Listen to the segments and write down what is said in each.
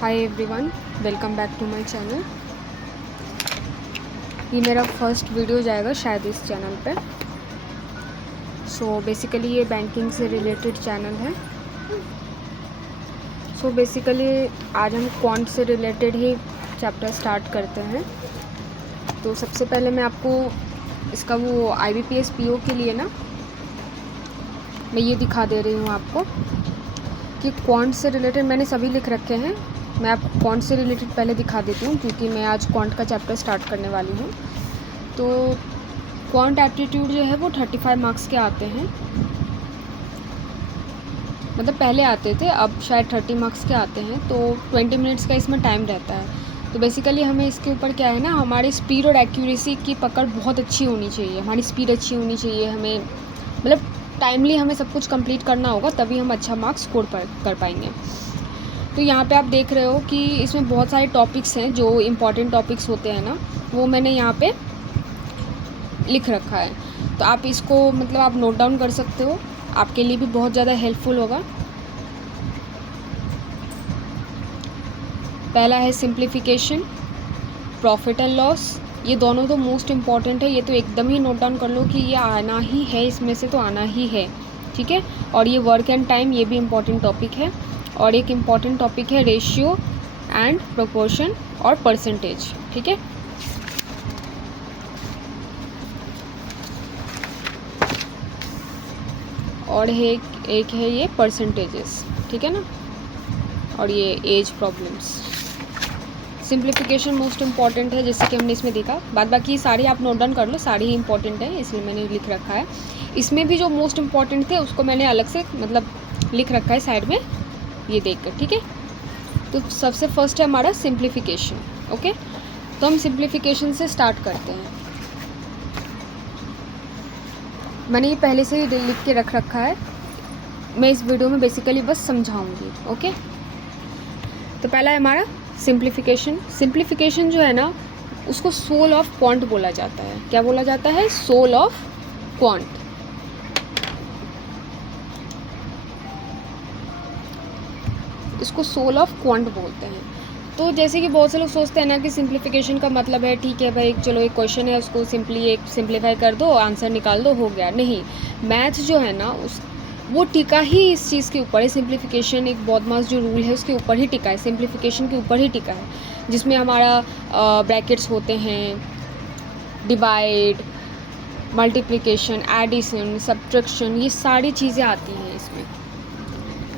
Hi everyone, welcome back to my channel. ये मेरा first video जाएगा शायद इस चैनल पे। सो बेसिकली ये बैंकिंग से रिलेटेड चैनल है। सो बेसिकली आज हम क्वांट से रिलेटेड ही चैप्टर स्टार्ट करते हैं। तो सबसे पहले मैं आपको इसका वो IBPS PO के लिए ना मैं ये दिखा दे रही हूँ आपको कि क्वांट से रिलेटेड मैंने सभी लिख रखे हैं। मैं आपको क्वांट से रिलेटेड पहले दिखा देती हूँ क्योंकि मैं आज क्वांट का चैप्टर स्टार्ट करने वाली हूँ। तो क्वांट एप्टीट्यूड जो है वो 35 मार्क्स के आते हैं, मतलब पहले आते थे, अब शायद 30 मार्क्स के आते हैं। तो 20 मिनट्स का इसमें टाइम रहता है। तो बेसिकली हमें इसके ऊपर क्या है ना, हमारी स्पीड और एक्यूरेसी की पकड़ बहुत अच्छी होनी चाहिए। हमारी स्पीड अच्छी होनी चाहिए, हमें मतलब टाइमली हमें सब कुछ कंप्लीट करना होगा, तभी हम अच्छा मार्क्स स्कोर कर पाएंगे। तो यहाँ पे आप देख रहे हो कि इसमें बहुत सारे टॉपिक्स हैं, जो इम्पॉर्टेंट टॉपिक्स होते हैं ना, वो मैंने यहाँ पे लिख रखा है। तो आप इसको मतलब आप नोट डाउन कर सकते हो, आपके लिए भी बहुत ज़्यादा हेल्पफुल होगा। पहला है सिंप्लीफिकेशन, प्रॉफिट एंड लॉस। ये दोनों तो मोस्ट इम्पॉर्टेंट है, ये तो एकदम ही नोट डाउन कर लो कि ये आना ही है, इसमें से तो आना ही है, ठीक है। और ये वर्क एंड टाइम, ये भी इम्पॉर्टेंट टॉपिक है। और एक इम्पॉर्टेंट टॉपिक है रेशियो एंड प्रोपोर्शन और परसेंटेज, ठीक है। और एक है ये परसेंटेजेस, ठीक है ना। और ये age problems. Simplification most important है, जैसे कि हमने इसमें देखा। बाद बाकी सारी आप नोट डाउन कर लो, सारी ही इंपॉर्टेंट है, इसलिए मैंने लिख रखा है। इसमें भी जो मोस्ट इम्पॉर्टेंट थे उसको मैंने अलग से मतलब लिख रखा है साइड में, ये देख कर, ठीक है। तो सबसे फर्स्ट है हमारा सिंप्लीफिकेशन, ओके। तो हम सिंप्लीफिकेशन से स्टार्ट करते हैं। मैंने ये पहले से ही लिख के रख रखा है, मैं इस वीडियो में बेसिकली बस समझाऊंगी, ओके। तो पहला है हमारा सिंप्लीफिकेशन। सिंप्लीफिकेशन जो है ना, उसको सोल ऑफ क्वांट बोला जाता है। क्या बोला जाता है? Soul of quant. इसको सोल ऑफ क्वांट बोलते हैं। तो जैसे कि बहुत से लोग सोचते हैं ना कि सिंप्लीफिकेशन का मतलब है ठीक है भाई, चलो एक क्वेश्चन है उसको सिंपली एक सिंप्लीफाई कर दो, आंसर निकाल दो, हो गया। नहीं, मैथ जो है ना वो टिका ही इस चीज़ के ऊपर है। सिंप्लीफिकेशन एक बॉडमास जो रूल है उसके ऊपर ही टिका है, सिंप्लीफिकेशन के ऊपर ही टिका है, जिसमें हमारा ब्रैकेट्स होते हैं, डिवाइड, मल्टीप्लिकेशन, एडिशन, सब्ट्रैक्शन, ये सारी चीज़ें आती हैं इसमें।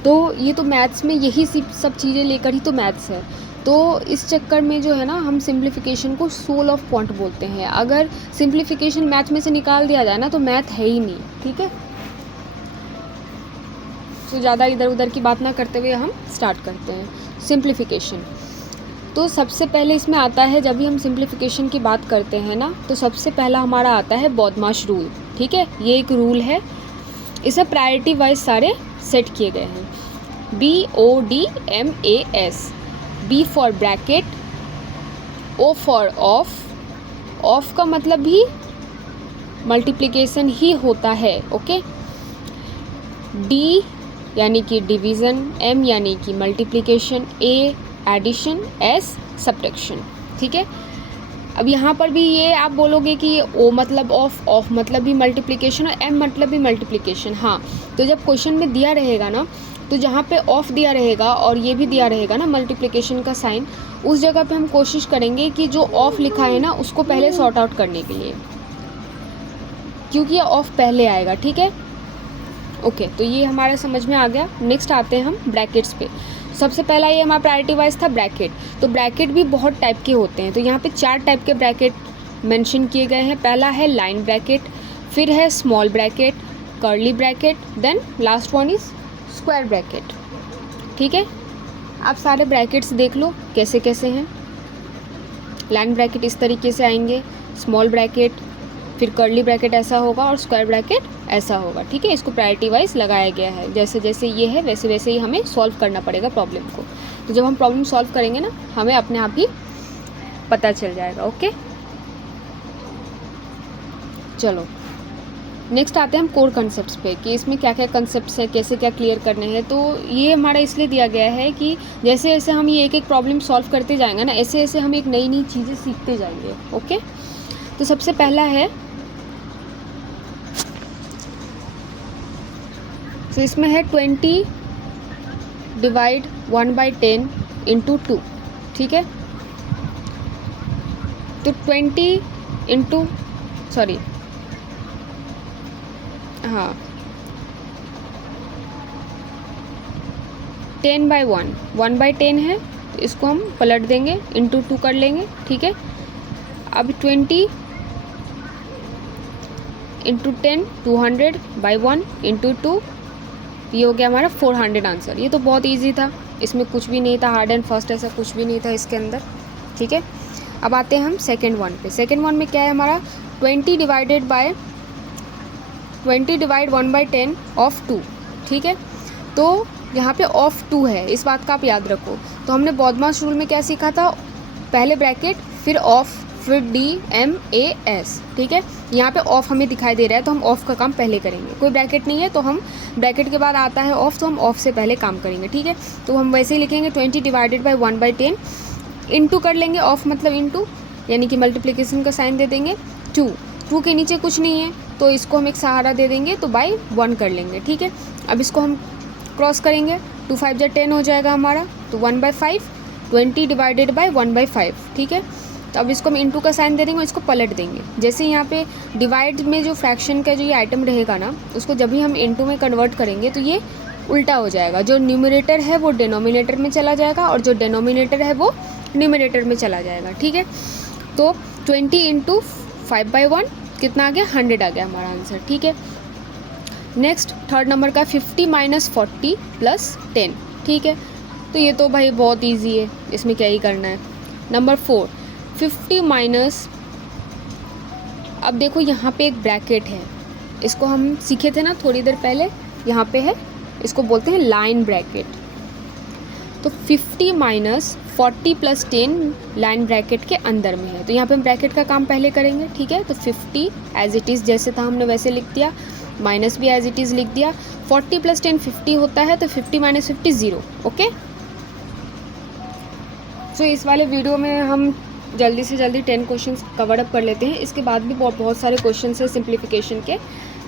तो ये तो मैथ्स में यही सब चीज़ें लेकर ही तो मैथ्स है। तो इस चक्कर में जो है ना, हम सिंप्लीफिकेशन को सोल ऑफ क्वांट बोलते हैं। अगर सिंप्लीफिकेशन मैथ में से निकाल दिया जाए ना, तो मैथ है ही नहीं, ठीक है। तो ज़्यादा इधर उधर की बात ना करते हुए हम स्टार्ट करते हैं सिंप्लीफिकेशन। तो सबसे पहले इसमें आता है, जब भी हम सिंप्लीफिकेशन की बात करते हैं ना, तो सबसे पहला हमारा आता है बॉडमास रूल, ठीक है। ये एक रूल है, इसे प्रायोरिटी वाइज सारे सेट किए गए हैं। BODMAS, B for bracket, O for of. Of का मतलब भी मल्टीप्लिकेशन ही होता है, ओके। D यानी कि डिवीज़न, M यानी कि multiplication, A addition, S subtraction, ठीक है। अब यहाँ पर भी ये आप बोलोगे कि ये O मतलब ऑफ मतलब भी मल्टीप्लिकेशन और M मतलब भी मल्टीप्लिकेशन। हाँ, तो जब क्वेश्चन में दिया रहेगा ना, तो जहाँ पे ऑफ दिया रहेगा और ये भी दिया रहेगा ना मल्टीप्लिकेशन का साइन, उस जगह पे हम कोशिश करेंगे कि जो ऑफ लिखा है ना उसको पहले सॉर्ट आउट करने के लिए, क्योंकि ये ऑफ पहले आएगा, ठीक है, ओके। तो ये हमारा समझ में आ गया। नेक्स्ट आते हैं हम ब्रैकेट्स पे। सबसे पहला ये हमारा प्रायोरिटी वाइज था ब्रैकेट। तो ब्रैकेट भी बहुत टाइप के होते हैं, तो यहाँ पे 4 टाइप के ब्रैकेट मेंशन किए गए हैं। पहला है लाइन ब्रैकेट, फिर है small bracket, curly bracket, then last one is square bracket, ठीक है। आप सारे ब्रैकेट्स देख लो कैसे कैसे हैं। लाइन ब्रैकेट इस तरीके से आएंगे, स्मॉल ब्रैकेट, फिर कर्ली ब्रैकेट ऐसा होगा और स्क्वायर ब्रैकेट ऐसा होगा, ठीक है। इसको प्रायोरिटी वाइज लगाया गया है, जैसे जैसे ये है वैसे वैसे ही हमें सॉल्व करना पड़ेगा प्रॉब्लम को। तो जब हम प्रॉब्लम सॉल्व करेंगे ना, हमें अपने आप ही पता चल जाएगा, ओके। चलो नेक्स्ट आते हैं हम कोर कंसेप्ट्स पे कि इसमें क्या क्या कंसेप्ट्स है, कैसे क्या क्लियर करने हैं। तो ये हमारा इसलिए दिया गया है कि जैसे जैसे हम ये एक एक प्रॉब्लम सॉल्व करते जाएंगे ना, ऐसे ऐसे हम एक नई नई चीज़ें सीखते जाएंगे। ओके, तो सबसे पहला है, तो इसमें है 20 डिवाइड 1/10 इंटू 2, ठीक है। तो 20 इंटू सॉरी हाँ 10/1 1/10 है, तो इसको हम पलट देंगे, इंटू 2 कर लेंगे, ठीक है। अब 20 इंटू 10 200/1 इंटू 2, ये हो गया हमारा 400 आंसर। ये तो बहुत इजी था, इसमें कुछ भी नहीं था हार्ड एंड फर्स्ट, ऐसा कुछ भी नहीं था इसके अंदर, ठीक है। अब आते हैं हम सेकेंड वन पे। सेकेंड वन में क्या है हमारा, 20 डिवाइड 1/10 ऑफ 2, ठीक है। तो यहाँ पे ऑफ 2 है, इस बात का आप याद रखो। तो हमने बॉडमास रूल में क्या सीखा था, पहले ब्रैकेट फिर ऑफ फिर DMAS, ठीक है। यहाँ पे ऑफ हमें दिखाई दे रहा है तो हम ऑफ का काम पहले करेंगे, कोई ब्रैकेट नहीं है तो हम ब्रैकेट के बाद आता है ऑफ, तो हम ऑफ से पहले काम करेंगे, ठीक है। तो हम वैसे ही लिखेंगे 20 डिवाइडेड बाई 1/10, इंटू कर लेंगे, ऑफ मतलब इंटू, यानी कि मल्टीप्लिकेशन का साइन दे देंगे। 2 के नीचे कुछ नहीं है तो इसको हम एक सहारा दे देंगे, तो बाई 1 कर लेंगे, ठीक है। अब इसको हम क्रॉस करेंगे, 2 5 10 हो जाएगा हमारा, तो 1/5, 20 डिवाइडेड बाई 1/5, ठीक है। तो अब इसको हम इंटू का साइन दे देंगे और इसको पलट देंगे। जैसे यहाँ पे डिवाइड में जो फ्रैक्शन का जो ये आइटम रहेगा ना, उसको जब भी हम इंटू में कन्वर्ट करेंगे तो ये उल्टा हो जाएगा, जो न्यूमरेटर है वो डिनोमिनेटर में चला जाएगा और जो डिनोमिनेटर है वो न्यूमरेटर में चला जाएगा, ठीक है। तो 20 इंटू 5/1 कितना आ गया, 100 आ गया हमारा आंसर, ठीक है। नेक्स्ट थर्ड नंबर का 50 - 40 + 10, ठीक है। तो ये तो भाई बहुत इजी है, इसमें क्या ही करना है। नंबर 4 50 - अब देखो यहाँ पे एक ब्रैकेट है, इसको हम सीखे थे ना थोड़ी देर पहले, यहाँ पे है, इसको बोलते हैं लाइन ब्रैकेट। तो 50 - 40 + 10 लाइन ब्रैकेट के अंदर में है, तो यहाँ पे हम ब्रैकेट का काम पहले करेंगे, ठीक है। तो 50 एज इट इज़ जैसे था हमने वैसे लिख दिया, माइनस भी एज इट इज़ लिख दिया। 40 + 10 50 होता है, तो 50 - 50 0, ओके। सो इस वाले वीडियो में हम जल्दी से जल्दी 10 क्वेश्चंस कवर अप कर लेते हैं। इसके बाद भी बहुत सारे क्वेश्चंस हैं सिंप्लीफिकेशन के,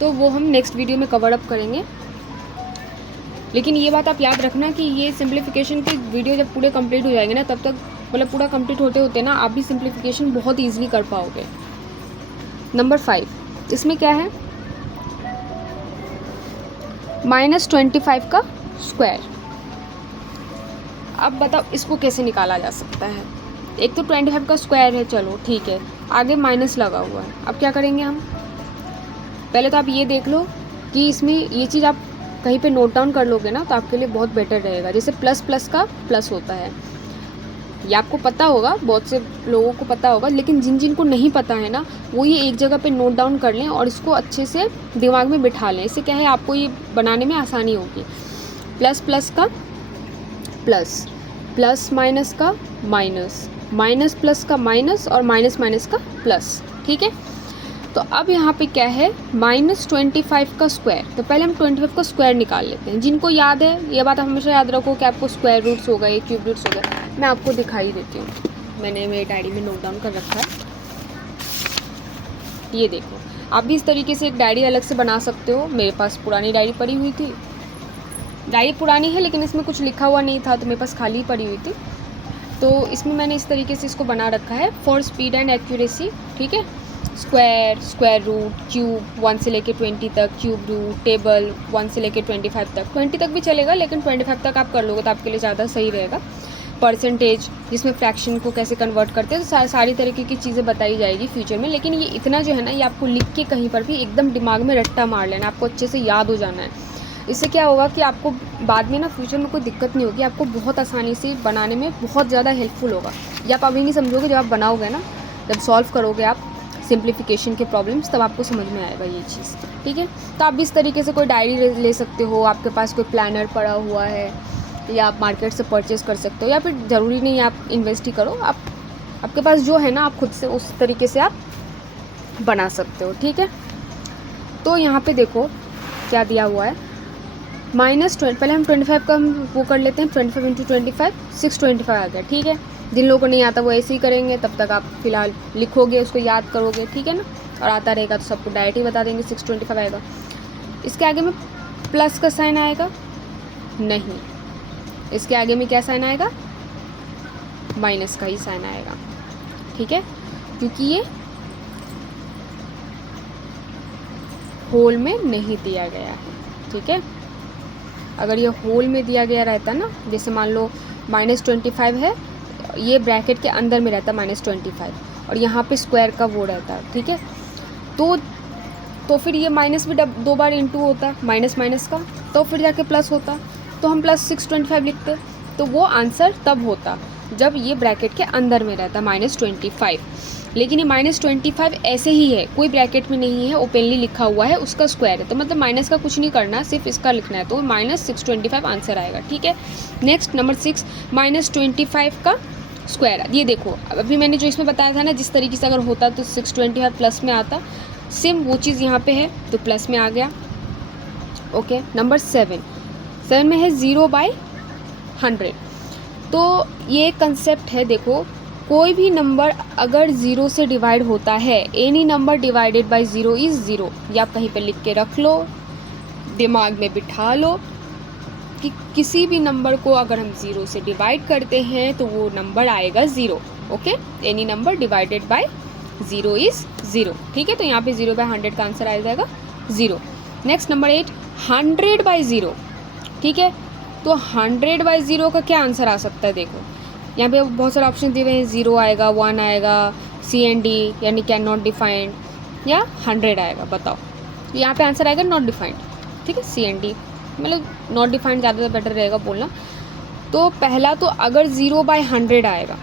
तो वो हम नेक्स्ट वीडियो में कवर अप करेंगे। लेकिन ये बात आप याद रखना कि ये सिंप्लीफिकेशन के वीडियो जब पूरे कंप्लीट हो जाएंगे ना, तब तक मतलब पूरा कंप्लीट होते होते ना आप भी सिंप्लीफिकेशन बहुत ईजिली कर पाओगे। नंबर 5, इसमें क्या है, -25 का स्क्वायर। अब बताओ इसको कैसे निकाला जा सकता है। एक तो 25 का स्क्वायर है, चलो ठीक है, आगे माइनस लगा हुआ है। अब क्या करेंगे हम, पहले तो आप ये देख लो कि इसमें ये चीज़ आप कहीं पे नोट डाउन कर लोगे ना तो आपके लिए बहुत बेटर रहेगा। जैसे प्लस प्लस का प्लस होता है, ये आपको पता होगा, बहुत से लोगों को पता होगा, लेकिन जिन जिन को नहीं पता है ना, वो ये एक जगह पे नोट डाउन कर लें और इसको अच्छे से दिमाग में बिठा लें। इससे क्या है, आपको ये बनाने में आसानी होगी। प्लस प्लस का प्लस, प्लस माइनस का माइनस, माइनस प्लस का माइनस और माइनस माइनस का प्लस, ठीक है। तो अब यहाँ पे क्या है, -25 का स्क्वायर। तो पहले हम 25 का स्क्वायर निकाल लेते हैं। जिनको याद है, ये बात हमेशा याद रखो कि आपको स्क्वायर रूट्स हो गए, क्यूब रूट्स हो गए, मैं आपको दिखाई देती हूँ, मैंने मेरी डायरी में नोट डाउन कर रखा है। ये देखो, आप भी इस तरीके से एक डायरी अलग से बना सकते हो। मेरे पास पुरानी डायरी पड़ी हुई थी, डायरी पुरानी है लेकिन इसमें कुछ लिखा हुआ नहीं था, तो मेरे पास खाली पड़ी हुई थी, तो इसमें मैंने इस तरीके से इसको बना रखा है फॉर स्पीड एंड एक्यूरेसी, ठीक है। स्क्वायर, स्क्वायर रूट, क्यूब 1 से लेके 20 तक, क्यूब रूट, टेबल 1 से लेके 25 तक, 20 तक भी चलेगा लेकिन 25 तक आप कर लोगे तो आपके लिए ज़्यादा सही रहेगा। परसेंटेज, जिसमें फ्रैक्शन को कैसे कन्वर्ट करते हैं, तो सारी तरीके की चीज़ें बताई जाएगी फ्यूचर में। लेकिन ये इतना जो है ना, ये आपको लिख के कहीं पर भी एकदम दिमाग में रट्टा मार लेना, आपको अच्छे से याद हो जाना है। इससे क्या होगा कि आपको बाद में ना फ्यूचर में कोई दिक्कत नहीं होगी, आपको बहुत आसानी से बनाने में बहुत ज़्यादा हेल्पफुल होगा। ये आप अभी नहीं समझोगे, जब आप बनाओगे ना, जब सॉल्व करोगे आप सिंप्लीफिकेशन के प्रॉब्लम्स, तब आपको समझ में आएगा ये चीज़, ठीक है। तो आप इस तरीके से कोई डायरी ले सकते हो, आपके पास कोई प्लानर पड़ा हुआ है या आप मार्केट से परचेज़ कर सकते हो, या फिर ज़रूरी नहीं है आप इन्वेस्ट ही करो, आप आपके पास जो है ना, आप खुद से उस तरीके से आप बना सकते हो, ठीक है। तो यहाँ पे देखो क्या दिया हुआ है, पहले हम 25 का हम वो कर लेते हैं, 25 इंटू 25 625 आ गया, ठीक है। जिन लोगों को नहीं आता वो ऐसे ही करेंगे, तब तक आप फिलहाल लिखोगे, उसको याद करोगे, ठीक है ना, और आता रहेगा तो सबको डायरेक्ट ही बता देंगे 625 आएगा। इसके आगे में प्लस का साइन आएगा नहीं, इसके आगे में क्या साइन आएगा, माइनस का ही साइन आएगा, ठीक है, क्योंकि ये होल में नहीं दिया गया है, ठीक है। अगर ये होल में दिया गया रहता ना, जैसे मान लो -25 है, ये ब्रैकेट के अंदर में रहता -25 और यहाँ पे स्क्वायर का वो रहता, ठीक है, तो फिर ये माइनस भी 2 बार इंटू होता माइनस का, तो फिर जाके प्लस होता, तो हम प्लस 625 लिखते, तो वो आंसर तब होता जब ये ब्रैकेट के अंदर में रहता -25। लेकिन ये -25 ऐसे ही है, कोई ब्रैकेट में नहीं है, ओपनली लिखा हुआ है, उसका स्क्वायर है, तो मतलब माइनस का कुछ नहीं करना, सिर्फ इसका लिखना है, तो -625 आंसर आएगा, ठीक है। नेक्स्ट नंबर 6, -25 का स्क्वायर। ये देखो अभी मैंने जो इसमें बताया था ना, जिस तरीके से अगर होता तो 625 प्लस में आता, सेम वो चीज़ यहाँ पे है, तो प्लस में आ गया, ओके। नंबर 7 में है 0/100। तो ये कंसेप्ट है, देखो कोई भी नंबर अगर 0 से डिवाइड होता है, any number divided by 0 is 0। ये आप कहीं पे लिख के रख लो, दिमाग में बिठा लो कि किसी भी नंबर को अगर हम 0 से डिवाइड करते हैं तो वो नंबर आएगा 0, okay. Any number divided by 0 is 0, ठीक है। तो यहाँ पे 0/100 का आंसर आ जाएगा 0। नेक्स्ट नंबर 8, 100/0, ठीक है। तो 100/0 का क्या आंसर आ सकता है, देखो यहाँ पे बहुत सारे ऑप्शन दिए हुए हैं, 0 आएगा, 1 आएगा, CND यानी कैन नॉट डिफाइंड, या 100 आएगा, बताओ। तो यहाँ पे आंसर आएगा नॉट डिफाइंड, ठीक है। CND मतलब नॉट डिफाइंड ज़्यादा बेटर रहेगा बोलना। तो पहला तो अगर 0/100 आएगा,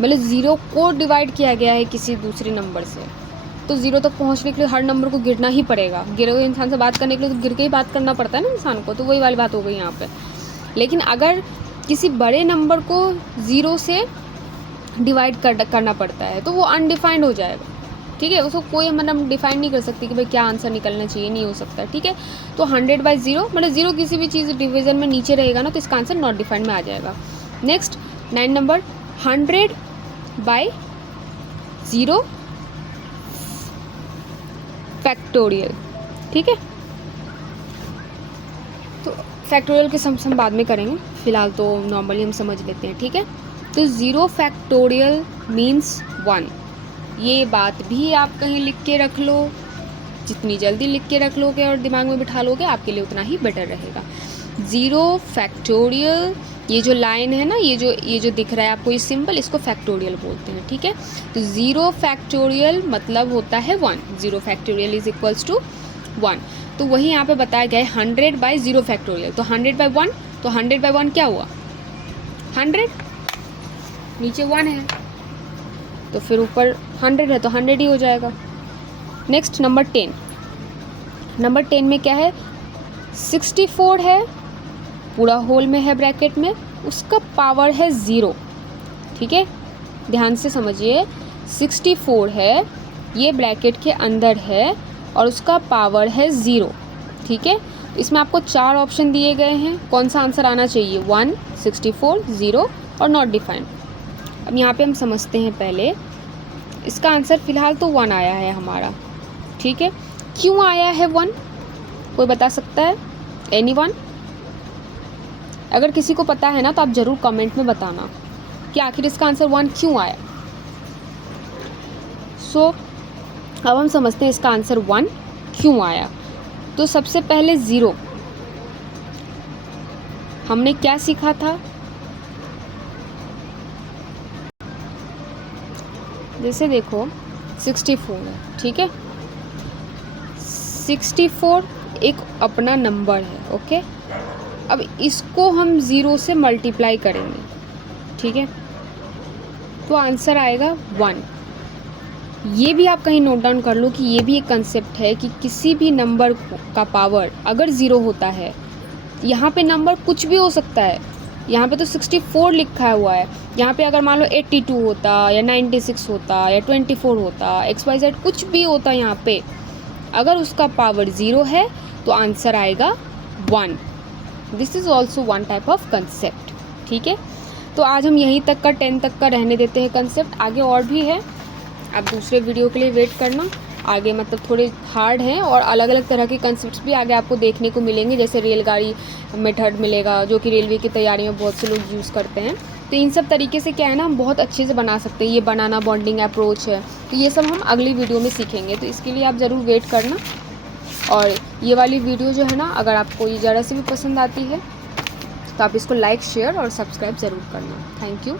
मतलब 0 को डिवाइड किया गया है किसी दूसरे नंबर से, तो 0 तक पहुँचने के लिए हर नंबर को गिरना ही पड़ेगा। गिरे हुए इंसान से बात करने के लिए तो गिर के ही बात करना पड़ता है ना इंसान को, तो वही वाली बात हो गई यहाँ पे। लेकिन अगर किसी बड़े नंबर को 0 से डिवाइड करना पड़ता है तो वो अनडिफाइंड हो जाएगा, ठीक है। उसको कोई मतलब डिफाइन नहीं कर सकती कि भाई क्या आंसर निकलना चाहिए, नहीं हो सकता, ठीक है। तो 100/0 मतलब 0 किसी भी चीज़ डिवीजन में नीचे रहेगा ना, तो इसका आंसर नॉट डिफाइंड में आ जाएगा। नेक्स्ट 9 नंबर 100/0 फैक्टोरियल, ठीक है। तो फैक्टोरियल के सम बाद में करेंगे, फिलहाल तो नॉर्मली हम समझ लेते हैं, ठीक है। तो 0 फैक्टोरियल मीन्स 1, ये बात भी आप कहीं लिख के रख लो, जितनी जल्दी लिख के रख लोगे और दिमाग में बिठा लोगे आपके लिए उतना ही बेटर रहेगा। 0 फैक्टोरियल, ये जो लाइन है ना, ये जो दिख रहा है आपको ये सिंबल, इसको फैक्टोरियल बोलते हैं, ठीक है। तो 0 फैक्टोरियल मतलब होता है 1, 0 फैक्टोरियल इज इक्वल्स टू 1। तो वही यहाँ पे बताया गया है 100/0 फैक्टोरियल। तो 100/1, तो 100/1 क्या हुआ 100, नीचे 1 है तो फिर ऊपर 100 है तो 100 ही हो जाएगा। नेक्स्ट नंबर 10, नंबर 10 में क्या है, 64 है, पूरा होल में है ब्रैकेट में, उसका पावर है 0, ठीक है। ध्यान से समझिए, 64 है, ये ब्रैकेट के अंदर है और उसका पावर है 0, ठीक है। इसमें आपको 4 ऑप्शन दिए गए हैं, कौन सा आंसर आना चाहिए, 1, 64, 0 और नॉट डिफाइंड। अब यहाँ पे हम समझते हैं पहले, इसका आंसर फ़िलहाल तो 1 आया है हमारा, ठीक है। क्यों आया है 1, कोई बता सकता है, एनीवन? अगर किसी को पता है ना तो आप ज़रूर कमेंट में बताना कि आखिर इसका आंसर 1 क्यों आया। सो अब हम समझते हैं इसका आंसर 1 क्यों आया। तो सबसे पहले 0, हमने क्या सीखा था, जैसे देखो 64 है, ठीक है, 64 एक अपना नंबर है, ओके। अब इसको हम 0 से मल्टीप्लाई करेंगे, ठीक है, तो आंसर आएगा 1। ये भी आप कहीं नोट डाउन कर लो कि ये भी एक कंसेप्ट है कि किसी भी नंबर का पावर अगर 0 होता है, यहाँ पे नंबर कुछ भी हो सकता है। यहाँ पे तो 64 लिखा हुआ है, यहाँ पे अगर मान लो 82 होता या 96 होता या 24 होता, XYZ कुछ भी होता यहाँ पे, अगर उसका पावर 0 है तो आंसर आएगा 1। This is also one type of concept. ठीक है, तो आज हम यहीं तक का 10 तक का रहने देते हैं कंसेप्ट। आगे और भी है, आप दूसरे वीडियो के लिए वेट करना। आगे मतलब थोड़े हार्ड हैं और अलग अलग तरह के कंसेप्ट्स भी आगे आपको देखने को मिलेंगे, जैसे रेलगाड़ी मेथड मिलेगा जो कि रेलवे की तैयारी में बहुत से लोग यूज़ करते हैं। तो इन सब तरीके से क्या है ना, हम बहुत अच्छे से बना सकते हैं। ये बनाना बॉन्डिंग अप्रोच है, तो ये सब हम अगली वीडियो में सीखेंगे, तो इसके लिए आप ज़रूर वेट करना। और ये वाली वीडियो जो है ना, अगर आपको ये ज़रा से भी पसंद आती है तो आप इसको लाइक, शेयर और सब्सक्राइब ज़रूर करना। Thank you.